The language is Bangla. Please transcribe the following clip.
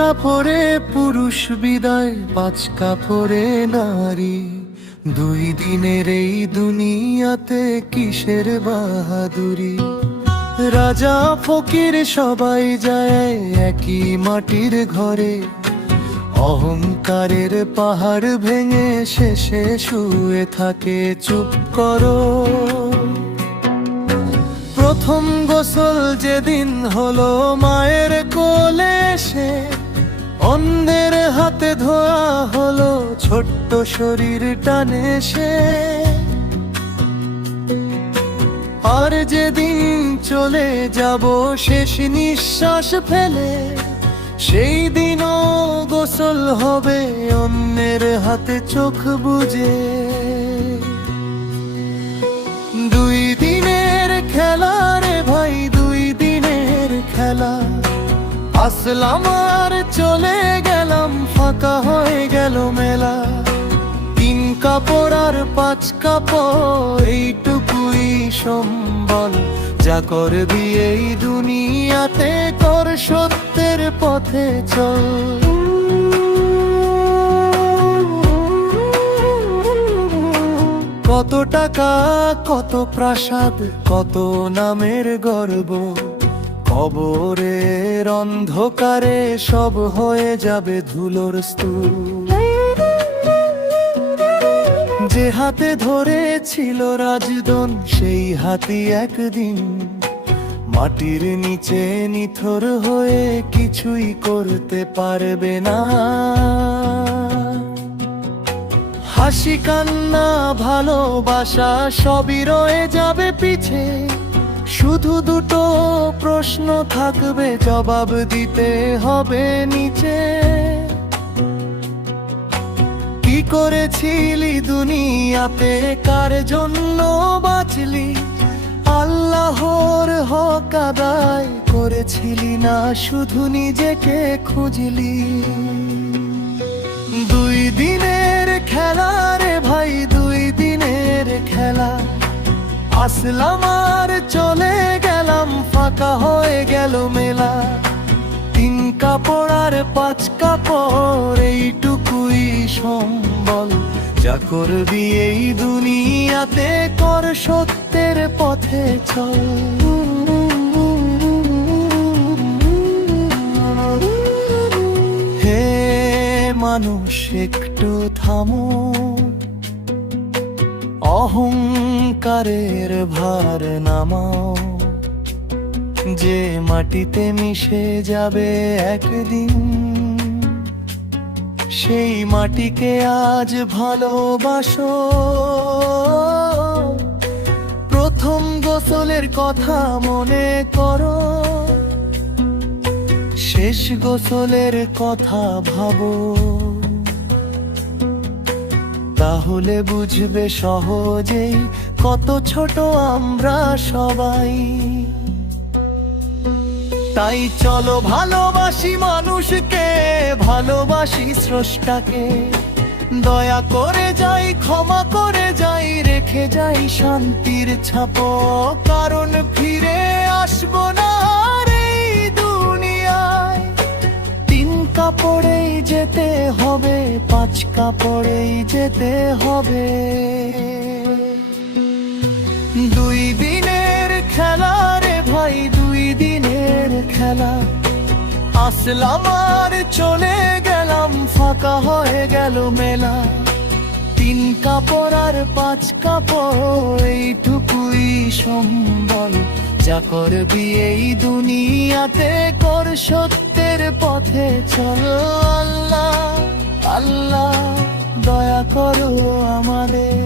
কাপড়ে পুরুষ বিদায়, 5 কাপড়ে নারী। 2 দিনের এই দুনিয়াতে কিসের বাহাদুরি। রাজা ফকির সবাই যায় একই মাটির ঘরে, অহংকারের পাহাড় ভেঙে শেষে শুয়ে থাকে। চুপ করো, প্রথম গোসল যেদিন হলো মায়ের কোলে এসে, অন্যের হাতে ধোয়া হলো ছোট্ট শরীর টানে সে। আর যেদিন চলে যাব শেষ নিঃশ্বাস ফেলে, সেই দিনও গোসল হবে অন্যের হাতে চোখ বুজে। 2 দিনের খেলা রে ভাই, 2 দিনের খেলা। আসলাম আর চলে গেলাম, ফাঁকা হয়ে গেল মেলা। 3 কাপড় আর 5 কাপড়, এইটুকুই সম্বল। যা করবি এই দুনিয়াতে কর, সত্যের পথে চল। কত টাকা, কত প্রাসাদ, কত নামের গর্ব, কবরের অন্ধকারে সব হয়ে যাবে ধুলোর স্তূপ। যে হাতে ধরে ছিল রাজদন, সেই হাতি একদিন মাটির নিচে নিথর হয়ে কিছুই করতে পারবে না। হাসি কান্না ভালোবাসা সবই রয়ে যাবে পিছে, শুধু দুটো প্রশ্ন থাকবে, জবাব দিতে হবে নিচে। কি করেছিলি দুনিয়াতে, কার জন্য বাঁচলি? আল্লাহর হক আদায় করেছিলি না, শুধু নিজেকে খুঁজলি। 2 দিনের খেলা রে ভাই, 2 দিনের খেলা। আসলাম আর চলে গেলাম, ফাঁকা হয়ে গেল মেলা। 3 কাপড় আর 5 কাপড়, এইটুকুই সম্বল। যা করবি এই দুনিয়াতে কর, সত্যের পথে চল। হে মানুষ একটু থামো, অহংকারের ভার নামাও। যে মাটিতে মিশে যাবে একদিন, সেই মাটিকে আজ ভালোবাসো। প্রথম গোসলের কথা মনে করো, শেষ গোসলের কথা ভাবো। তাহলে বুঝবে সহজেই কত ছোট আমরা সবাই। তাই চলো ভালোবাসি মানুষকে, ভালোবাসি স্রষ্টাকে। দয়া করে যাই, ক্ষমা করে যাই, রেখে যাই শান্তির ছাপ। কারণ ফিরে আসবো না আর এই দুনিয়ায়। 3 কাপড়েই যেতে হবে, 5 কাপড়েই যেতে হবে। 2 দিনের খেলা রে ভাই, 2 দিনের খেলা। আসলাম আর চলে গেলাম, ফাঁকা হয়ে গেল মেলা। 3 কাপড় আর 5 কাপড়, এইটুকুই সম্বল। যা করবি এই দুনিয়াতে কর, সত্যের পথে চল। আল্লাহ আল্লাহ দয়া করো আমাদের।